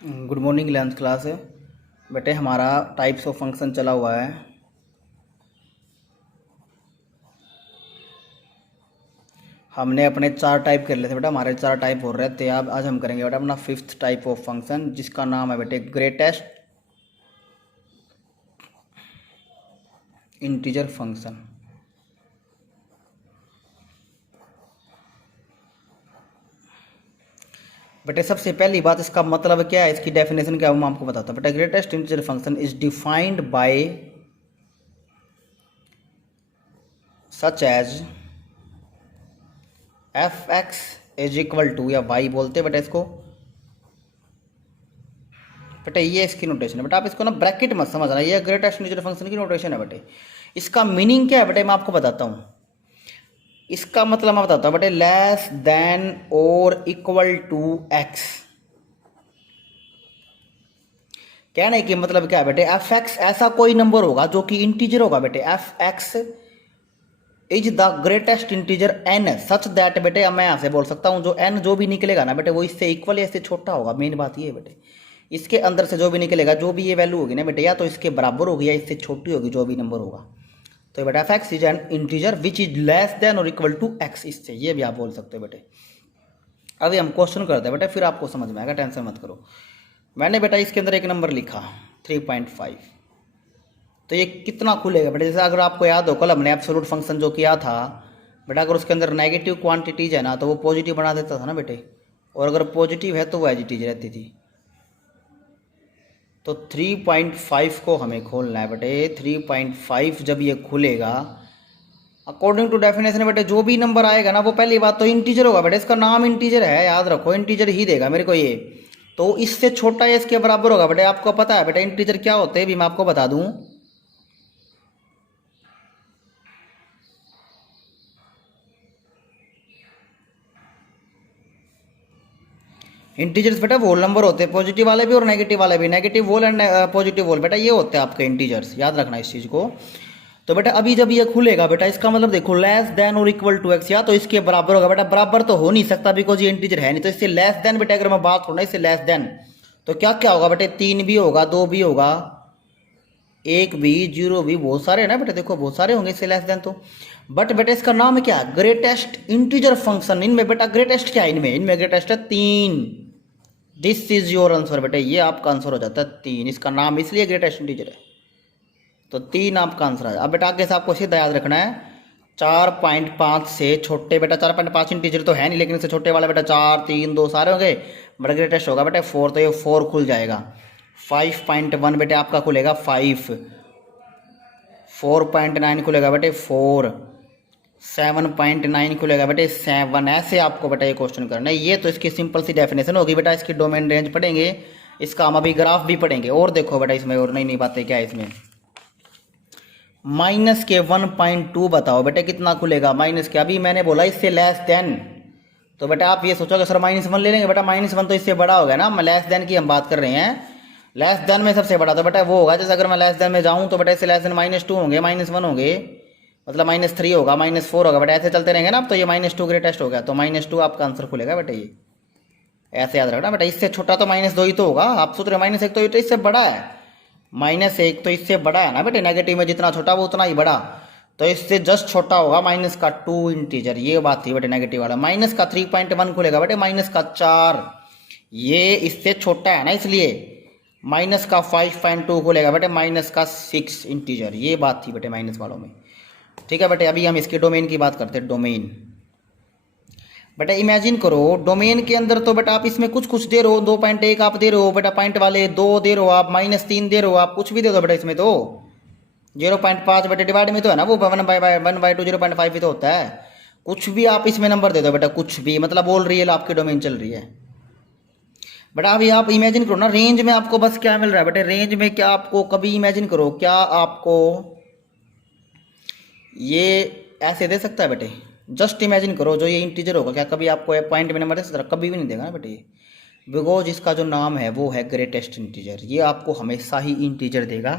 Good morning 11th class है बेटे। हमारा टाइप्स ऑफ फंक्शन चला हुआ है। हमने अपने 4 टाइप कर लिए थे बेटा, हमारे 4 टाइप हो रहे थे। अब आज हम करेंगे बेटा अपना 5th टाइप ऑफ फंक्शन, जिसका नाम है बेटे ग्रेटेस्ट इंटीजर फंक्शन। बेटे सबसे पहली बात, इसका मतलब क्या है, इसकी डेफिनेशन क्या है, मैं आपको बताता हूँ बेटा। Greatest integer function is defined by such as F X is equal to, या वाई बोलते बेटा इसको। बेटा ये इसकी नोटेशन है बेटा, आप इसको ना ब्रैकेट मत समझना, ये ग्रेटेस्ट इंटीजर फंक्शन की नोटेशन है बेटे। इसका मीनिंग क्या है बेटे, मैं आपको बताता हूँ। इसका मतलब मैं बताता हूँ बेटे, लेस देन और इक्वल टू एक्स। कहने की मतलब क्या है बेटे, एफ एक्स ऐसा कोई नंबर होगा जो कि इंटीजर होगा बेटे। F X is the greatest integer N such that बेटे, मैं यहां से बोल सकता हूं जो एन जो भी निकलेगा ना बेटे, वो इससे इक्वल या इससे छोटा होगा। मेन बात ये है बेटे, इसके अंदर से जो भी निकलेगा, जो भी ये वैल्यू होगी ना बेटे, या तो इसके बराबर होगी या इससे छोटी होगी, जो भी नंबर होगा। तो बेटा F X is an integer which is less than और इक्वल टू एक्स, इससे ये भी आप बोल सकते हो बेटे। अभी हम क्वेश्चन करते हैं बेटा, फिर आपको समझ में आएगा, टेंशन मत करो। मैंने बेटा इसके अंदर एक नंबर लिखा 3.5, तो ये कितना खुलेगा बेटा। जैसे अगर आपको याद हो कल हमने एब्सोल्यूट फंक्शन जो किया था बेटा, अगर उसके अंदर नेगेटिव क्वांटिटीज है ना तो वो पॉजिटिव बना देता था ना बेटे, और अगर पॉजिटिव है तो वो एजिटिव रहती थी। तो 3.5 को हमें खोलना है बेटे। 3.5 जब ये खुलेगा, अकॉर्डिंग टू डेफिनेशन बेटे, जो भी नंबर आएगा ना वो पहली बात तो इंटीजर होगा बेटे। इसका नाम इंटीजर है, याद रखो, इंटीजर ही देगा मेरे को ये। तो इससे छोटा या इसके बराबर होगा बेटे। आपको पता है बेटा इंटीजर क्या होते हैं, भी मैं आपको बता दूं। इंटीजर्स बेटा वोल नंबर होते हैं, पॉजिटिव वाले भी और नेगेटिव वाले भी। नेगेटिव वोल एंड पॉजिटिव वोल बेटा ये होते हैं आपके इंटीजर्स, याद रखना इस चीज़ को। तो बेटा अभी जब ये खुलेगा बेटा, इसका मतलब देखो लेस देन और इक्वल टू एक्स, या तो इसके बराबर होगा बेटा। बराबर तो हो नहीं सकता बिकॉज ये इंटीजर है नहीं, तो इससे लेस देन बेटा अगर मैं बात करूँ ना, इससे लेस देन तो क्या क्या होगा बेटे, 3 भी होगा, 2 भी होगा, 1 भी, 0 भी, बहुत सारे है ना बेटा, देखो बहुत सारे होंगे इससे लेस देन तो। बट बेटा इसका नाम क्या है, ग्रेटेस्ट इंटीजर फंक्शन। इनमें बेटा ग्रेटेस्ट क्या है, इनमें ग्रेटेस्ट है 3। दिस इज योर आंसर बेटे, ये आपका आंसर हो जाता है 3। इसका नाम इसलिए ग्रेटेस्ट इंटीजर है, तो 3 आपका आंसर है। अब बेटा आगे से आपको सीधा याद रखना है, 4.5 से छोटे बेटा, 4.5 इंटीजर तो है नहीं, लेकिन इससे छोटे वाला बेटा 4, 3, 2 सारे हो गए। बड़ा ग्रेटेस्ट होगा बेटा 4, तो ये 4 खुल जाएगा। 5.1 बेटे आपका खुलेगा 5, 4.9 खुलेगा बेटे 4, 7.9 खुलेगा बेटे 7। ऐसे आपको बेटा ये क्वेश्चन करना है। ये तो इसकी सिंपल सी डेफिनेशन होगी बेटा। इसकी डोमेन रेंज पढ़ेंगे, इसका हम अभी ग्राफ भी पढ़ेंगे। और देखो बेटा इसमें और नई नई बातें क्या है इसमें। माइनस के 1.2 बताओ बेटा कितना खुलेगा। माइनस के अभी मैंने बोला इससे लेस देन, तो बेटा आप ये सोचोगे सर -1 ले लेंगे बेटा, -1 तो इससे बड़ा हो गया ना। लेस देन की हम बात कर रहे हैं, लेस देन में सबसे बड़ा तो बेटा वो होगा। जैसे अगर मैं लेस देन में जाऊं तो बेटा इससे लेस देन -2 होंगे, -1 होंगे, मतलब -3 होगा, -4 होगा बेटा, ऐसे चलते रहेंगे ना। अब तो ये -2 ग्रेटेस्ट हो गया, तो -2 आपका आंसर खुलेगा बेटा। ये ऐसे याद रखना बेटा, इससे छोटा तो -2 ही तो होगा। आप सोच रहे हो -1 तो ये तो इससे बड़ा है, -1 तो इससे बड़ा है ना बेटे। नेगेटिव में जितना छोटा वो उतना ही बड़ा, तो इससे जस्ट छोटा होगा -2 इंटीजर। ये बात थी बेटे नेगेटिव वाला। -3.1 खुलेगा बेटे, -4, ये इससे छोटा है ना, इसलिए -5.2 खुलेगा बेटे, -6 इंटीजर। ये बात थी बेटे माइनस वालों में। ठीक है बेटे, अभी हम इसके डोमेन की बात करते हैं। डोमेन बेटा इमेजिन करो, डोमेन के अंदर तो बेटा आप इसमें कुछ कुछ दे रहे हो, 2.1 आप दे रहे हो बेटा, पॉइंट वाले 2 दे रहे हो आप, -3 दे रहे हो आप, कुछ भी दे दो बेटा इसमें। तो 0.5 बेटा डिवाइड में तो है ना वो 1/2 0.5 ही तो होता है। कुछ भी आप इसमें नंबर दे दो बेटा, कुछ भी, मतलब ऑल रियल आपकी डोमेन चल रही है बेटा। अभी आप इमेजिन करो ना, रेंज में आपको बस क्या मिल रहा है बेटे, रेंज में क्या आपको, कभी इमेजिन करो क्या आपको ये ऐसे दे सकता है बेटे। जस्ट इमेजिन करो, जो ये इंटीजर होगा क्या कभी आपको पॉइंट में नंबर दे सकता है? कभी भी नहीं देगा ना बेटे, बिकॉज इसका जो नाम है वो है ग्रेटेस्ट इंटीजर। ये आपको हमेशा ही इंटीजर देगा,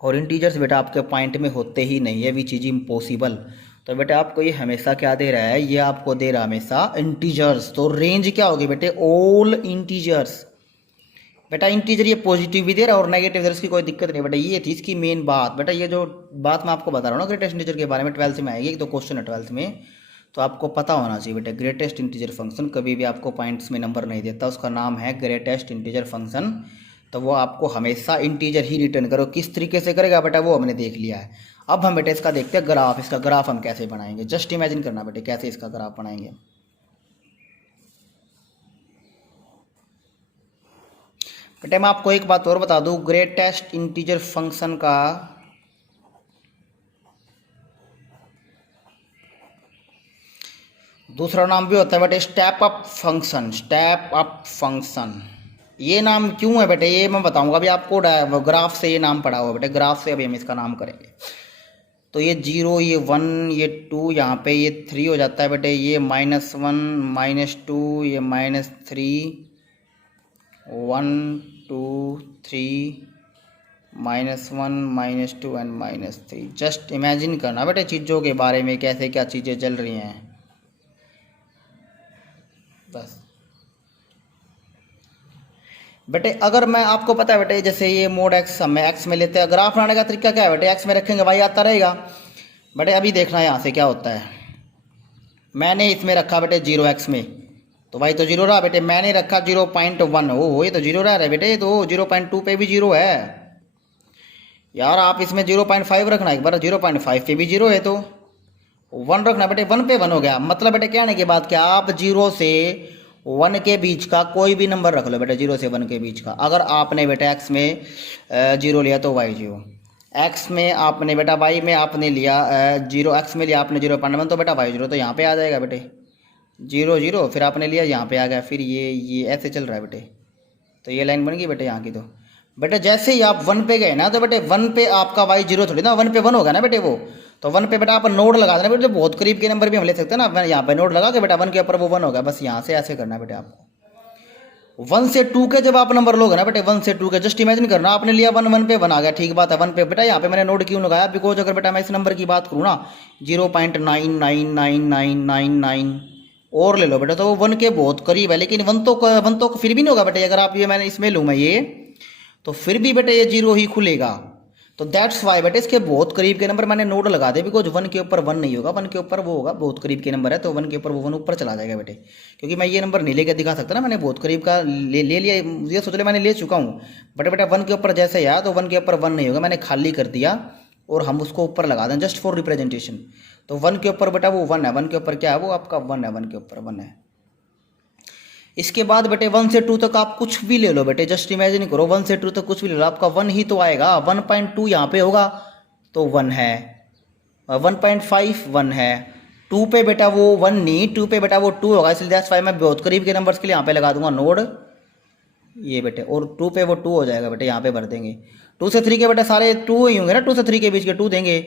और इंटीजर्स बेटा आपके पॉइंट में होते ही नहीं है, विच इज इम्पॉसिबल। तो बेटा आपको ये हमेशा क्या दे रहा है, ये आपको दे रहा है हमेशा इंटीजर्स। तो रेंज क्या होगी बेटे, ऑल इंटीजर्स। बेटा इंटीजर ये पॉजिटिव भी दे रहा है और नेगेटिव दे रहा है, इसकी कोई दिक्कत नहीं बेटा। ये थी इसकी मेन बात बेटा। ये जो बात मैं आपको बता रहा हूँ ना ग्रेटेस्ट इंटीजर के बारे में, 12th में आएगी, एक दो क्वेश्चन है 12th में, तो आपको पता होना चाहिए बेटा। ग्रेटेस्ट इंटीजर फंक्शन कभी भी आपको पॉइंट्स में नंबर नहीं देता, उसका नाम है ग्रेटेस्ट इंटीजर फंक्शन। तो वो आपको हमेशा इंटीजर ही रिटर्न करो। किस तरीके से करेगा बेटा वो हमने देख लिया है। अब हम बेटा इसका देखते हैं ग्राफ। इसका ग्राफ हम कैसे बनाएंगे, जस्ट इमेजिन करना बेटे कैसे इसका ग्राफ बनाएंगे। बेटे मैं आपको एक बात और बता दूं, ग्रेटेस्ट इंटीजर फंक्शन का दूसरा नाम भी होता है बेटे step up function. Step up function ये नाम क्यों है बेटे ये मैं बताऊंगा अभी आपको। ग्राफ से ये नाम पड़ा हुआ बेटे, ग्राफ से अभी हम इसका नाम करेंगे। तो ये 0, ये 1, ये 2, यहाँ पे ये 3 हो जाता है बेटे। ये -1 -2, ये -3, 1 2 3 -1 -2 एंड -3। जस्ट इमेजिन करना बेटे चीज़ों के बारे में, कैसे क्या चीज़ें चल रही हैं बस। बेटे अगर मैं आपको पता है बेटे जैसे ये मोड एक्स हमें एक्स में लेते हैं, ग्राफ बनाने का तरीका क्या है बेटे, एक्स में रखेंगे वाई आता रहेगा बेटे। अभी देखना यहाँ से क्या होता है। मैंने इसमें रखा बेटे 0x में, तो वाई तो 0 रहा बेटे। मैंने रखा 0.1, ओ ये तो 0 रहा है बेटे। ये तो 0.2 पे भी 0 है यार। आप इसमें 0.5 रखना, एक बार 0.5 पे भी 0 है, तो 1 रखना बेटे। 1 पे 1 हो गया। मतलब बेटे कहने की बात क्या, आप 0 से 1 के बीच का कोई भी नंबर रख लो बेटा, 0 से 1 के बीच का। अगर आपने बेटा एक्स में 0 लिया तो वाई 0, एक्स में आपने बेटा वाई में आपने लिया 0, एक्स में लिया आपने 0.1 तो बेटा वाई 0 तो यहाँ पे आ जाएगा बेटे 0 0। फिर आपने लिया यहाँ पे आ गया। फिर ये ऐसे चल रहा है बेटे। तो ये लाइन बन गई बेटे यहाँ की। तो बेटे जैसे ही आप 1 पे गए ना, तो बेटे 1 पे आपका वाई 0 थोड़ी ना, 1 पे 1 होगा ना बेटे वो। तो 1 पे बेटा आप नोड लगा देना बेटे, बहुत करीब के नंबर भी हम ले सकते हैं ना। यहाँ पे नोड लगा के बेटा 1 के ऊपर वो 1 होगा। बस यहाँ से ऐसे करना है बेटे आपको। 1 से 2 के जब आप नंबर लोगे ना बेटे, 1 से 2 के जस्ट इमेजिन करना आपने लिया 1 1 पे 1 आ गया, ठीक बात है। 1 पे बेटा यहाँ पे मैंने नोड क्यों लगाया, बिकॉज अगर बेटा मैं इस नंबर की बात करूँ ना 0.99999 और ले लो बेटा, तो वो 1 के बहुत करीब है। लेकिन 1 तो फिर भी नहीं होगा बेटे। अगर आप ये मैंने इसमें लूँ मैं ये, तो फिर भी बेटे ये 0 ही खुलेगा। तो दैट्स वाई बेटे इसके बहुत करीब के नंबर मैंने नोड लगा दे, बिकॉज 1 के ऊपर 1 नहीं होगा, 1 के ऊपर वो होगा, बहुत करीब के नंबर है तो 1 के ऊपर वो 1 ऊपर चला जाएगा बेटे। क्योंकि मैं ये नंबर नहीं लेकर दिखा सकता ना, मैंने बहुत करीब का ले लिया। ये सोच ले मैंने ले चुका हूँ, बट बेटा 1 के ऊपर जैसे आया तो 1 के ऊपर 1 नहीं होगा, मैंने खाली कर दिया और हम उसको ऊपर लगा दें जस्ट फॉर रिप्रेजेंटेशन। तो 1 के ऊपर बेटा वो 1 है, 1 के ऊपर क्या है वो आपका 1 है, 1 के ऊपर 1 है। इसके बाद बेटे 1 से 2 तक आप कुछ भी ले लो बेटे, जस्ट इमेजिन करो 1 से 2 तक कुछ भी ले लो, आपका 1 ही तो आएगा। 1.2 यहाँ पे होगा तो 1 है, 1.5 1 है। 2 पे बेटा वो 1 नहीं, 2 पे बेटा वो 2 होगा, इसलिए दैट्स वाई मैं बहुत करीब के नंबर्स के लिए यहाँ पे लगा दूंगा नोड ये बेटे। और 2 पे वो 2 हो जाएगा बेटे, यहाँ पे भर देंगे। 2 से 3 के बेटा सारे 2 ही होंगे ना, 2 से 3 के बीच के 2 देंगे।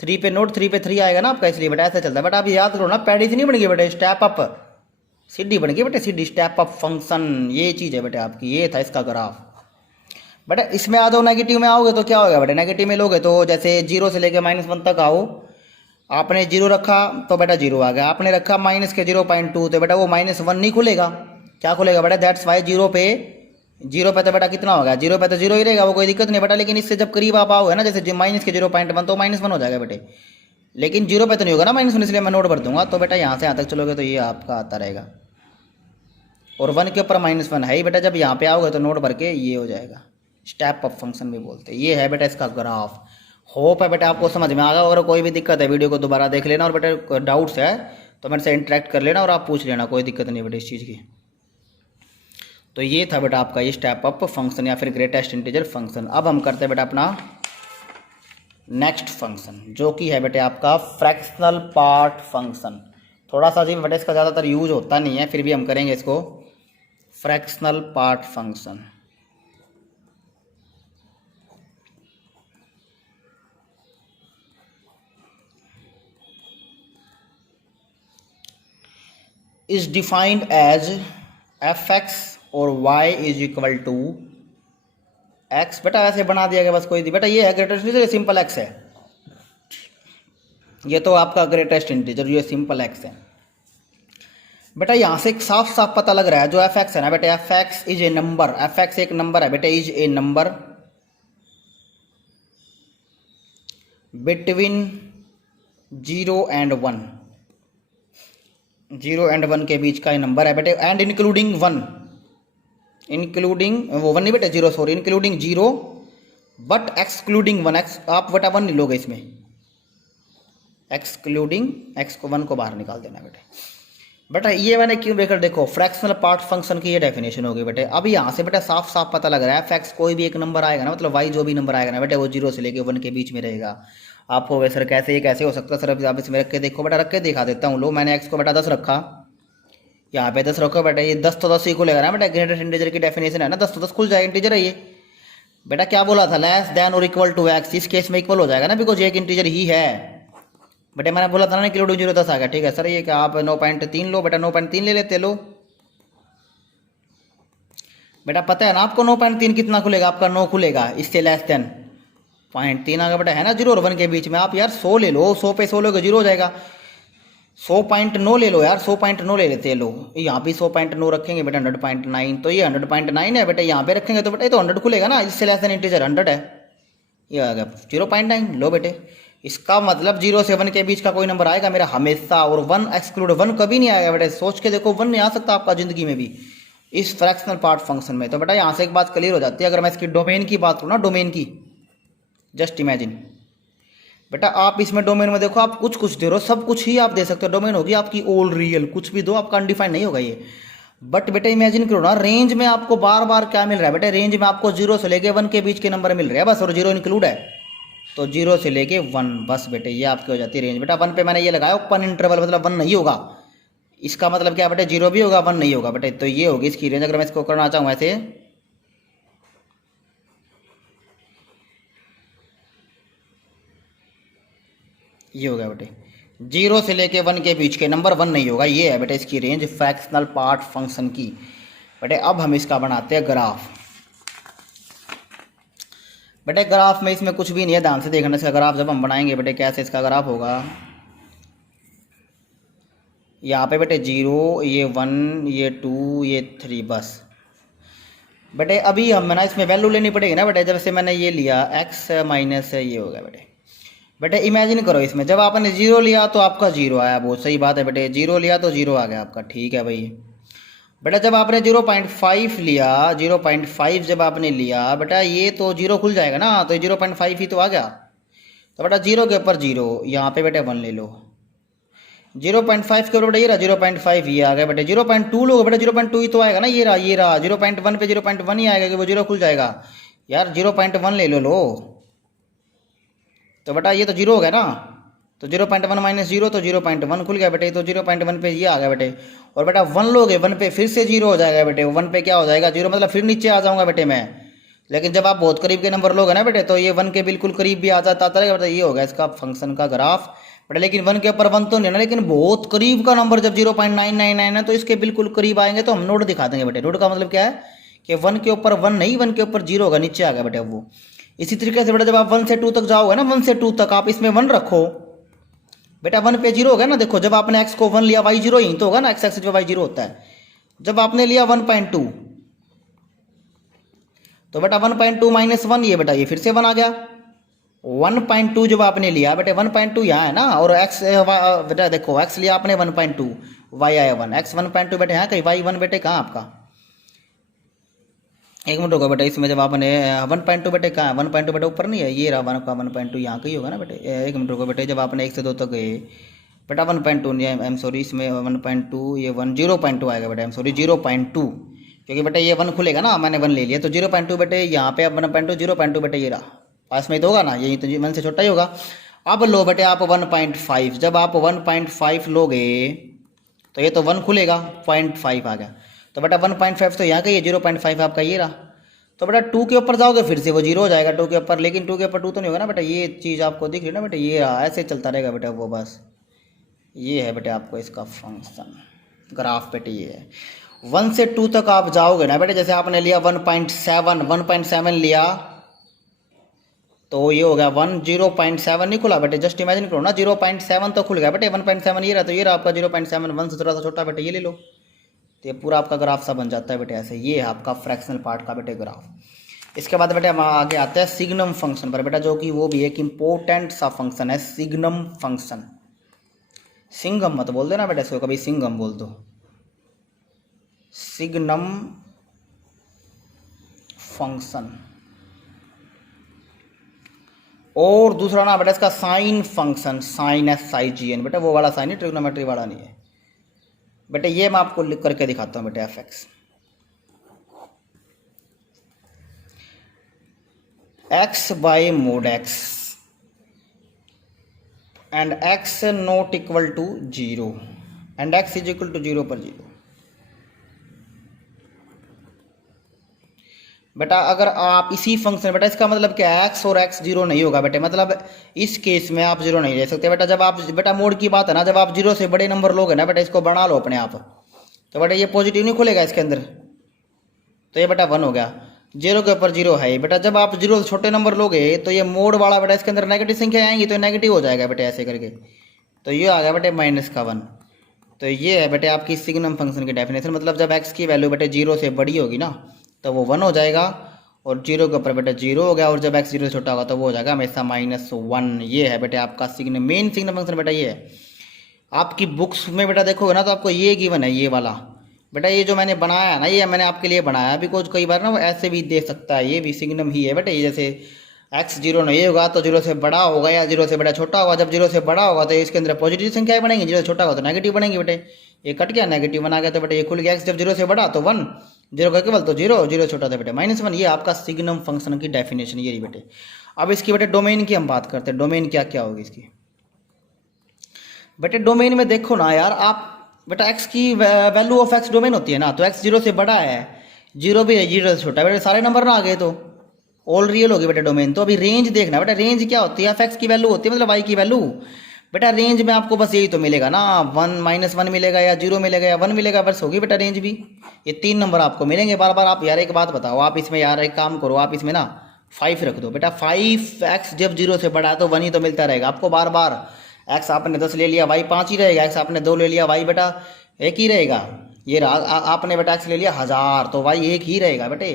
3 पे नोड 3 पे 3 आएगा ना आपका, इसलिए बेटा ऐसा चलता है। बेटा आप याद करो ना, पैडी से नहीं बन गई बेटे, स्टेप अप सीढ़ी बन गई बेटे, सीढ़ी स्टेप अप फंक्शन ये चीज़ है बेटे आपकी। ये था इसका ग्राफ बेटा। इसमें आ जाओ नेगेटिव में आओगे तो क्या होगा बेटा, नेगेटिव में लोगे तो जैसे 0 से लेकर -1 तक आओ। आपने 0 रखा तो बेटा 0 आ गया, आपने रखा माइनस के 0.2 तो बेटा वो -1 नहीं खुलेगा, क्या खुलेगा बेटा, दैट्स वाई 0 पे तो बेटा कितना होगा, 0 पे तो 0 ही रहेगा, वो कोई दिक्कत नहीं बेटा। लेकिन इससे जब करीब आप आओगे ना, जैसे माइनस के 0.1 तो -1 हो जाएगा बेटे। लेकिन 0 पे तो नहीं होगा ना -1, इसलिए मैं नोट भर दूंगा। तो बेटा यहाँ से यहाँ तक चलोगे तो ये आपका आता रहेगा, और 1 के ऊपर -1 है ही बेटा। जब यहाँ पे आओगे तो नोट भर के ये हो जाएगा, स्टेप अप फंक्शन भी बोलते हैं। ये है बेटा इसका ग्राफ। होप है बेटा आपको समझ में आ गया। अगर कोई भी दिक्कत है वीडियो को दोबारा देख लेना, और बेटा डाउट्स है तो मेरे से इंटरेक्ट कर लेना और आप पूछ लेना, कोई दिक्कत नहीं बेटा इस चीज़ की। तो ये था बेटा आपका ये स्टेप अप फंक्शन या फिर ग्रेटेस्ट इंटीजर फंक्शन। अब हम करते हैं बेटा अपना नेक्स्ट फंक्शन, जो कि है बेटे आपका फ्रैक्शनल पार्ट फंक्शन। थोड़ा सा अजीब बेटा, इसका ज़्यादातर यूज होता नहीं है, फिर भी हम करेंगे इसको। Fractional part function is defined as fx और y is equal to x। बेटा ऐसे बना दिया गया बस, कोई बेटा ये है ग्रेटेस्ट इंटीजर, सिंपल x है। ये तो आपका ग्रेटेस्ट इंटीजर ये सिंपल x है बेटा यहाँ से एक साफ साफ पता लग रहा है जो एफ एक्स है ना बेटा, F X is a number, F x एक नंबर है बेटा, is a number between 0 and 1, 0 and 1 के बीच का ये नंबर है बेटे, एंड इंक्लूडिंग 1, इंक्लूडिंग वो 1 नहीं बेटे 0, sorry, including 0 but excluding 1, x आप बेटा 1 नहीं लोगे इसमें, एक्सक्लूडिंग एक्स को 1 को बाहर निकाल देना बेटे। बेटा ये मैंने क्यों बेकर, देखो फ्रैक्शनल पार्ट फंक्शन की ये डेफिनेशन होगी बेटे। अब यहाँ से बेटा साफ साफ पता लग रहा है एफ कोई भी एक नंबर आएगा ना, मतलब वाई जो भी नंबर आएगा ना बेटे, वो 0 से लेके 1 के बीच में रहेगा। आपको सर कैसे ये कैसे हो सकता है सर, आप इसमें रख के देखो बेटा, रख के दिखा देता हूँ। लो मैंने एक्स को बेटा 10 रखा, यहाँ पे 10 रखो बेटा, ये 10 तो 10 ही खुलेगा ना बेटा, ग्रेटेस्ट इंटीजर की डेफिनेशन है ना, 10 तो 10 खुल जाएगा, इंटीजर है ये बेटा। क्या बोला था, लेस देन और इक्वल टू एक्स, इस केस में इक्वल हो जाएगा ना, बिकॉज ये एक इंटीजर ही है बेटे। मैंने बोला था ना इंक्लूडिंग 0 10 आ गया, ठीक है सर। ये क्या आप 9.3 लो बेटा, 9.3 ले लेते लो बेटा, पता है ना आपको 9.3 कितना खुलेगा आपका, 9 खुलेगा, इससे लेस देन 0.3 आ गया बेटा, है ना 0 और 1 के बीच में। आप यार 100 ले लो, 100 पे 100 लोगे 0 हो जाएगा, 100.9 ले लो यार, 100.9 ले लेते लो, यहाँ भी 100.9 रखेंगे बेटा, 100.9, तो ये 100.9 है बेटा, यहाँ पे रखेंगे तो बेटा ये तो 100 खुलेगा ना, इससे लेस देन इंटीजर 100 है, ये आ गया 0.9। लो बेटे, इसका मतलब 0 से 1 के बीच का कोई नंबर आएगा मेरा हमेशा, और 1 एक्सक्लूड 1 कभी नहीं आएगा बेटा। सोच के देखो 1 नहीं आ सकता आपका जिंदगी में भी इस फ्रैक्शनल पार्ट फंक्शन में। तो बेटा यहाँ से एक बात क्लियर हो जाती है, अगर मैं इसकी डोमेन की बात करूँ ना, डोमेन की, जस्ट इमेजिन बेटा, आप इसमें डोमेन में देखो, आप कुछ कुछ दे रहे हो, सब कुछ ही आप दे सकते हो, डोमेन होगी आपकी ऑल रियल, कुछ भी दो आपका अनडिफाइंड नहीं होगा ये। बट बेटा इमेजिन करो ना, रेंज में आपको बार बार क्या मिल रहा है बेटा, रेंज में आपको 0 से लेके 1 के बीच के नंबर मिल रहे हैं बस, और 0 इंक्लूड है, तो 0 से लेके 1 बस बेटे, ये आपकी हो जाती है रेंज बेटा। 1 पे मैंने ये लगाया ओपन इंटरवल, मतलब 1 नहीं होगा, इसका मतलब क्या बेटे 0 भी होगा 1 नहीं होगा बेटे, तो ये होगी इसकी रेंज। अगर मैं इसको करना चाहूँ ऐसे, ये हो गया बेटे 0 से लेके 1 के बीच के नंबर 1 नहीं होगा, ये है बेटे इसकी रेंज फ्रैक्शनल पार्ट फंक्शन की बेटे। अब हम इसका बनाते हैं ग्राफ बेटे। ग्राफ में इसमें कुछ भी नहीं है, ध्यान से देखना इसका ग्राफ जब हम बनाएंगे बेटे, कैसे इसका ग्राफ होगा। यहाँ पे बेटे 0, ये 1, ये 2, ये 3 बस बेटे। अभी हम ना इसमें वैल्यू लेनी पड़ेगी ना बेटे, जब से मैंने ये लिया x माइनस ये हो गया बेटे। इमेजिन करो इसमें जब आपने 0 लिया तो आपका 0 आया, बहुत सही बात है बेटे, 0 लिया तो 0 आ गया आपका, ठीक है भाई बेटा। जब आपने 0.5 लिया, 0.5 जब आपने लिया बेटा, ये तो 0 खुल जाएगा ना, तो 0.5 ही तो आ गया, तो बेटा 0 के ऊपर 0, यहाँ पे बेटे 1 ले लो, 0.5 के ऊपर बेटा ये रहा 0.5, ये आ गया बेटे। 0.2 लोगे बेटा, 0.2 ही तो आएगा ना, ये रहा 0.1 पे 0.1 ही आएगा कि वो 0 खुल जाएगा यार, 0.1 ले लो तो बेटा ये तो 0 हो गया ना, तो 0.1 माइनस 0 तो 0.1 खुल गया बेटे, तो 0.1 पे ये आ गया बेटे। और बेटा 1 लोगे, 1 पे फिर से 0 हो जाएगा बेटे, 1 पे क्या हो जाएगा 0, मतलब फिर नीचे आ जाऊंगा बेटे मैं। लेकिन जब आप बहुत करीब के नंबर लोगे ना बेटे, तो ये 1 के बिल्कुल करीब भी आ जाता रहेगा बेटा। ये हो गया इसका फंक्शन का ग्राफ बेटा। लेकिन 1 के ऊपर 1 तो नहीं ना, लेकिन बहुत करीब का नंबर जब 0.999 है तो इसके बिल्कुल करीब आएंगे तो हम नोट दिखा देंगे बेटे। नोट का मतलब क्या है कि 1 के ऊपर 1 नहीं, 1 के ऊपर 0 होगा, नीचे आ गया बेटे वो। इसी तरीके से बेटा जब आप 1 से 2 तक जाओगे ना, 1 से 2 तक आप इसमें 1 रखो बेटा, 1 पे 0 हो गया ना। देखो जब आपने x को 1 लिया, y 0 ही तो होगा ना, x एक्सिस पे y 0 होता है। जब आपने लिया 1.2 तो बेटा 1.2 माइनस 1, ये बेटा ये फिर से 1 आ गया। 1.2 जब आपने लिया बेटा, 1.2 यहाँ है ना, और x बेटा देखो x लिया आपने 1.2, y आया 1, x 1.2 बेटे यहाँ कहीं, y 1 बेटे कहाँ आपका, एक मिनट होगा बेटा। इसमें जब आपने 1.2 बेटे कहाँ है, 1.2 बेटा ऊपर नहीं है, ये रहा 1 का 1.2 यहाँ कहीं होगा ना बेटे। एक मिनट होगा बेटे, जब आपने 1 से 2 तक गए बेटा 1.2 नहीं, आई एम सॉरी, इसमें 1.2 ये 0.2 आएगा बेटा, आई एम सॉरी 0.2, क्योंकि बेटा ये 1 खुलेगा ना, मैंने 1 ले लिया, तो 0.2 बेटे यहाँ पे अब 1.2 0.2 बेटे ये रहा, पास में तो होगा ना, यही तो 1 से छोटा ही होगा। अब लो बेटे आप 1.5, जब आप 1.5 लोगे तो ये तो 1 खुलेगा, 0.5 आ गया, तो बेटा 1.5 तो यहाँ का ये 0.5 आपका ये रहा। तो बेटा 2 के ऊपर जाओगे फिर से वो 0 हो जाएगा 2 के ऊपर, लेकिन 2 के ऊपर 2 तो नहीं होगा ना बेटा, ये चीज़ आपको दिख रही है ना बेटा, ये रहा, ऐसे चलता रहेगा बेटा वो बस। ये है बेटा आपको इसका फंक्शन ग्राफ बेटे, ये है 1 से 2 तक आप जाओगे ना बेटे, जैसे आपने लिया 1.7 लिया तो ये हो गया 0.7 नहीं खुला बेटे, जस्ट इमेजिन करो ना, 0.7 तो खुल गया बेटे, 1.7 ये रहा, तो ये रहा आपका 0.7, 1 से थोड़ा सा छोटा बेटे, ये ले लो, तो ये पूरा आपका ग्राफ सा बन जाता है बेटे ऐसे। ये है आपका फ्रैक्शनल पार्ट का बेटे ग्राफ। इसके बाद बेटे हम आगे आते हैं सिग्नम फंक्शन पर बेटा, जो कि वो भी एक इंपॉर्टेंट सा फंक्शन है, सिग्नम फंक्शन। सिंगम मत बोल देना बेटा इसको, कभी सिंगम बोल दो, सिग्नम फंक्शन। और दूसरा ना बेटा इसका साइन फंक्शन, साइन SIGN बेटा, वो वाला साइन है, ट्रिग्नोमेट्री वाला नहीं है बेटे। ये मैं आपको लिख करके दिखाता हूँ बेटे, FX x by mod x and x not equal to 0 and x is equal to 0 पर 0। बेटा अगर आप इसी फंक्शन, बेटा इसका मतलब क्या है, x और x 0 नहीं होगा बेटे, मतलब इस केस में आप 0 नहीं ले सकते बेटा। जब आप बेटा मोड की बात है ना, जब आप 0 से बड़े नंबर लोगे ना बेटा, इसको बना लो अपने आप, तो बेटा ये पॉजिटिव नहीं खुलेगा इसके अंदर, तो ये बेटा 1 हो गया, 0 के ऊपर 0 है बेटा। जब आप 0 से छोटे नंबर लोगे तो ये मोड वाला बेटा इसके अंदर नेगेटिव संख्या आएंगी, तो नेगेटिव हो जाएगा बेटे ऐसे करके, तो ये आ गया बेटे -1। तो ये है बेटे आपकी सिग्नम फंक्शन की डेफिनेशन, मतलब जब x की वैल्यू बेटे 0 से बड़ी होगी ना तो वो 1 हो जाएगा, और 0 के ऊपर बेटा 0 हो गया, और जब x 0 से छोटा होगा तो वो हो जाएगा हमेशा -1। ये है बेटे आपका सिग्नम, मेन सिग्नम फंक्शन बेटा ये है। आपकी बुक्स में बेटा देखोगे ना तो आपको ये गिवन है, ये वाला बेटा, ये जो मैंने बनाया है ना, ये मैंने आपके लिए बनाया, बिकॉज कई बार ना वो ऐसे भी दे सकता है, ये भी सिग्नम ही है बेटे। ये जैसे x 0 नहीं होगा तो 0 से बड़ा होगा, या 0 से बड़ा छोटा होगा। जब 0 से बड़ा होगा तो इसके अंदर पॉजिटिव संख्याएं बनेंगी, 0 से छोटा होगा तो नेगेटिव बनेंगी बेटे। ये कट गया, नेगेटिव बना गया, तो बेटे ये खुल गया। x जब 0 से बड़ा तो 1, 0 का केवल तो 0, 0 छोटा था बेटे -1। ये आपका सिग्नम फंक्शन की डेफिनेशन ये रही बेटे। अब इसकी बेटे डोमेन की हम बात करते हैं, डोमेन क्या क्या होगी इसकी बेटे। डोमेन में देखो ना यार आप बेटा, x की वैल्यू ऑफ x डोमेन होती है ना, तो x 0 से बड़ा है, 0 भी है, 0 से छोटा है बेटा, सारे नंबर ना आ गए तो ऑल रियल होगी बेटा डोमेन। तो अभी रेंज देखना बेटा, रेंज क्या होती है, f(x) की वैल्यू होती है मतलब y की वैल्यू बेटा। रेंज में आपको बस यही तो मिलेगा ना, 1 -1 मिलेगा, या 0 मिलेगा, या 1 मिलेगा, बस होगी बेटा रेंज भी। ये 3 नंबर आपको मिलेंगे बार बार। आप यार एक बात बताओ, आप इसमें यार एक काम करो, आप इसमें ना 5 रख दो बेटा। 5x जब 0 से बड़ा है तो 1 ही तो मिलता रहेगा आपको बार बार। x आपने 10 ले लिया, y 5 ही रहेगा, x आपने 2 ले लिया, y बेटा 1 ही रहेगा। ये आपने बेटा x ले लिया 1000, तो y 1 ही रहेगा बेटे।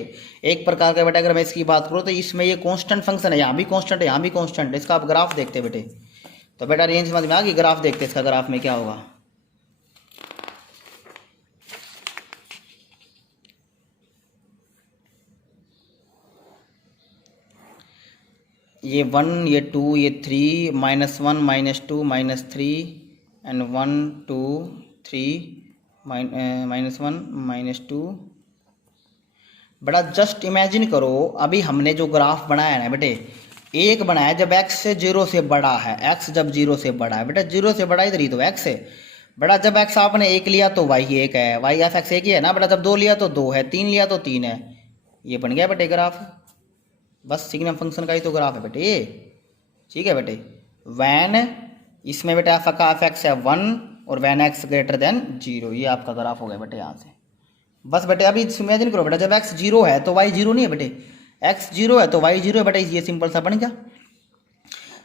एक प्रकार का बेटा अगर मैं इसकी बात करूँ तो इसमें ये कांस्टेंट फंक्शन है, यहाँ भी कांस्टेंट है, यहाँ भी कांस्टेंट है। इसका आप ग्राफ देखते बेटे, तो बेटा रेंज समझ में आ गई। ग्राफ देखते इसका, ग्राफ में क्या होगा। ये 1, ये 2, ये 3, -1 -2 -3 एंड 1 2 3 -1 -2। बेटा जस्ट इमेजिन करो, अभी हमने जो ग्राफ बनाया है ना बेटे, एक बनाया जब x से 0 से बड़ा है, x जब 0 से बड़ा है बेटा, 0 से बड़ा इधर ही तो x है बेटा। जब x आपने 1 लिया तो y 1 है, y f(x) 1 ही है ना बेटा। जब 2 लिया तो 2 है, 3 लिया तो 3 है। ये बन गया बेटे ग्राफ, बस सिग्नम फंक्शन का ही तो ग्राफ है बेटे ये, ठीक है बेटे। वैन इसमें बेटा f(x) है 1 और वैन x ग्रेटर देन 0, ये आपका ग्राफ हो गया बेटे यहाँ से। बस बेटे अभी इमेजिन करो बेटा, जब x 0 है तो y 0 नहीं है बेटे, x 0 है तो y 0 है बेटे। ये सिंपल सा बन गया।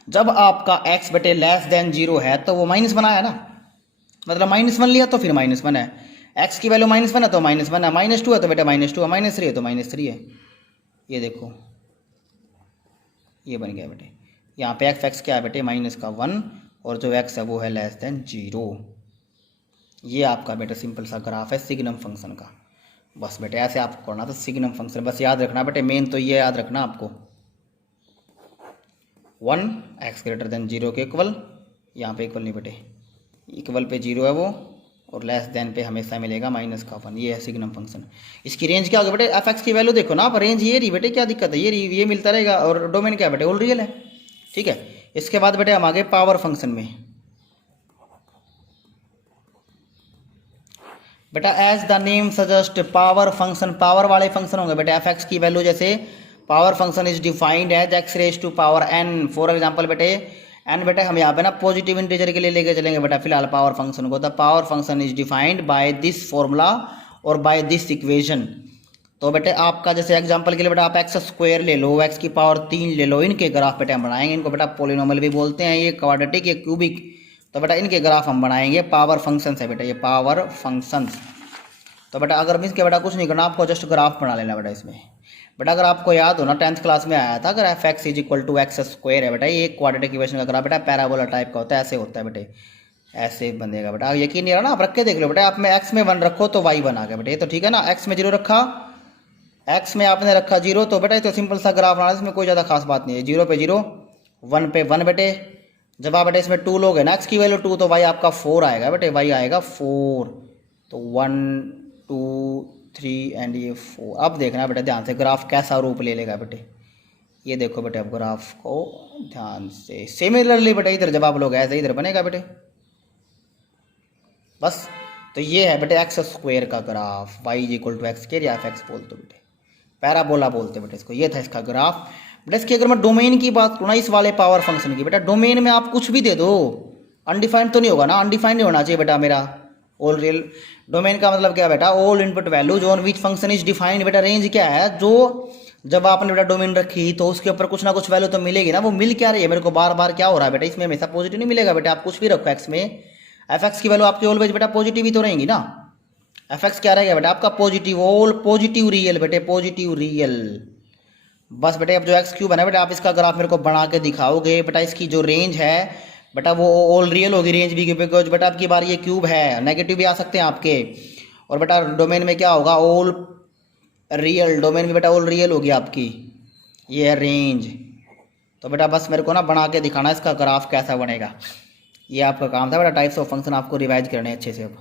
जब आपका x बेटे <0 है तो वो -1 आया ना, मतलब -1 लिया तो फिर -1 है। x की वैल्यू -1 है तो -1 है, -2 है तो बेटा -2 है, -3 है तो -3 है। ये देखो ये बन गया बेटे। यहाँ पे f(x) क्या है बेटे, -1, और जो x है वो है <0। ये आपका बेटा सिंपल सा ग्राफ है सिग्नम फंक्शन का। बस बेटे ऐसे आपको करना था सिग्नम फंक्शन, बस याद रखना बेटे, मेन तो ये याद रखना आपको, 1 x ग्रेटर देन 0 के इक्वल, यहाँ पे इक्वल नहीं बेटे, इक्वल पे 0 है वो, और लेस देन पे हमेशा मिलेगा -1। ये है सिग्नम फंक्शन। इसकी रेंज क्या होगी बेटे, f(x) की वैल्यू देखो ना आप, रेंज ये रही बेटे, क्या दिक्कत है, ये मिलता रहेगा। और डोमेन क्या बेटे, ऑल रियल है, ठीक है। इसके बाद बेटे हम आगे पावर फंक्शन में। बेटा as the name suggest, power function, power वाले फंक्शन होंगे बेटे। f(x) की वैल्यू जैसे power function is defined as x⁴n। For example बेटे n बेटे हम यहाँ पे ना पॉजिटिव इंटीजर के लिए लेके चलेंगे बेटा फिलहाल पावर फंक्शन को। The power function is defined by this formula और बाय दिस इक्वेशन। तो बेटे आपका जैसे एग्जांपल के लिए बेटा आप एक्स स्क्वायर ले लो, एक्स की पावर 3 ले लो, इनके ग्राफ बेटे हम बनाएंगे। इनको बेटा पॉलिनोमियल भी बोलते हैं, ये क्वाड्रेटिक ये क्यूबिक। तो बेटा इनके ग्राफ हम बनाएंगे, पावर फंक्शंस है बेटा, ये पावर फंक्शंस। तो बेटा अगर मीन्स के बेटा कुछ नहीं करना, आपको जस्ट ग्राफ बना लेना बेटा इसमें। बेटा अगर आपको याद हो ना 10th क्लास में आया था, अगर F X is equal to X square है बेटा, ये क्वाड्रेटिक इक्वेशन का ग्राफ बेटा पैराबोला टाइप का होता है, ऐसे होता है बेटे, ऐसे बनेगा बेटा। यकीन नहीं रहा ना, आप रख के देख लो बेटा। आप में एक्स में 1 रखो तो वाई बना गया बेटा, ये तो ठीक है ना। एक्स में 0 रखा, एक्स में आपने रखा 0, तो बेटा ये तो सिंपल सा ग्राफ बनाना, इसमें कोई ज़्यादा खास बात नहीं है। 0 पे 0, 1 पे 1 बेटे। जब आप बेटे इसमें 2 लोगे ना, एक्स की वैल्यू 2, तो वाई आपका 4 आएगा बेटे, वाई आएगा 4। तो 1 2 3 एंड ये 4। अब देखना बेटे ध्यान से ग्राफ कैसा रूप ले लेगा बेटे, ये देखो बेटे अब ग्राफ को ध्यान से। सिमिलरली बेटे इधर जब आप लोग ऐसे इधर बनेगा बेटे, बस। तो ये है बेटे एक्स स्क्वायर का graph, Y is equal to X square या एफ एक्स बोलते बेटे, पैराबोला बोलते बेटे इसको। ये था इसका ग्राफ बेटा। इसकी अगर मैं डोमेन की बात करूँ ना, इस वाले पावर फंक्शन की बेटा, डोमेन में आप कुछ भी दे दो, अनडिफाइंड तो नहीं होगा ना, अनडिफाइंड नहीं होना चाहिए बेटा मेरा। ऑल रियल डोमेन का मतलब क्या बेटा, all input values on which function is defined बेटा। रेंज क्या है, जो जब आपने बेटा डोमेन रखी तो उसके ऊपर कुछ ना कुछ वैल्यू तो मिलेगी ना। वो मिल क्या रही है मेरे को बार बार, क्या हो रहा है बेटा, इसमें हमेशा पॉजिटिव नहीं मिलेगा बेटा। आप कुछ भी रखो एक्स में, एफ एक्स की वैल्यू आपकी ऑलवेज बेटा पॉजिटिव ही तो रहेंगी ना। एफ एक्स क्या रहेगा बेटा आपका पॉजिटिव, ऑल पॉजिटिव रियल बेटे, पॉजिटिव रियल। बस बेटे अब जो एक्स क्यूब है ना बेटा, आप इसका ग्राफ मेरे को बना के दिखाओगे बेटा, इसकी जो रेंज है बेटा वो ऑल रियल होगी रेंज भी, बिकॉज बेटा आपकी बार ये क्यूब है, नेगेटिव भी आ सकते हैं आपके। और बेटा डोमेन में क्या होगा, ऑल रियल, डोमेन में बेटा ऑल रियल होगी आपकी, ये है रेंज। तो बेटा बस मेरे को ना बना के दिखाना इसका ग्राफ कैसा बनेगा, ये आपका काम था बेटा। टाइप्स ऑफ फंक्शन आपको रिवाइज करने अच्छे से अब।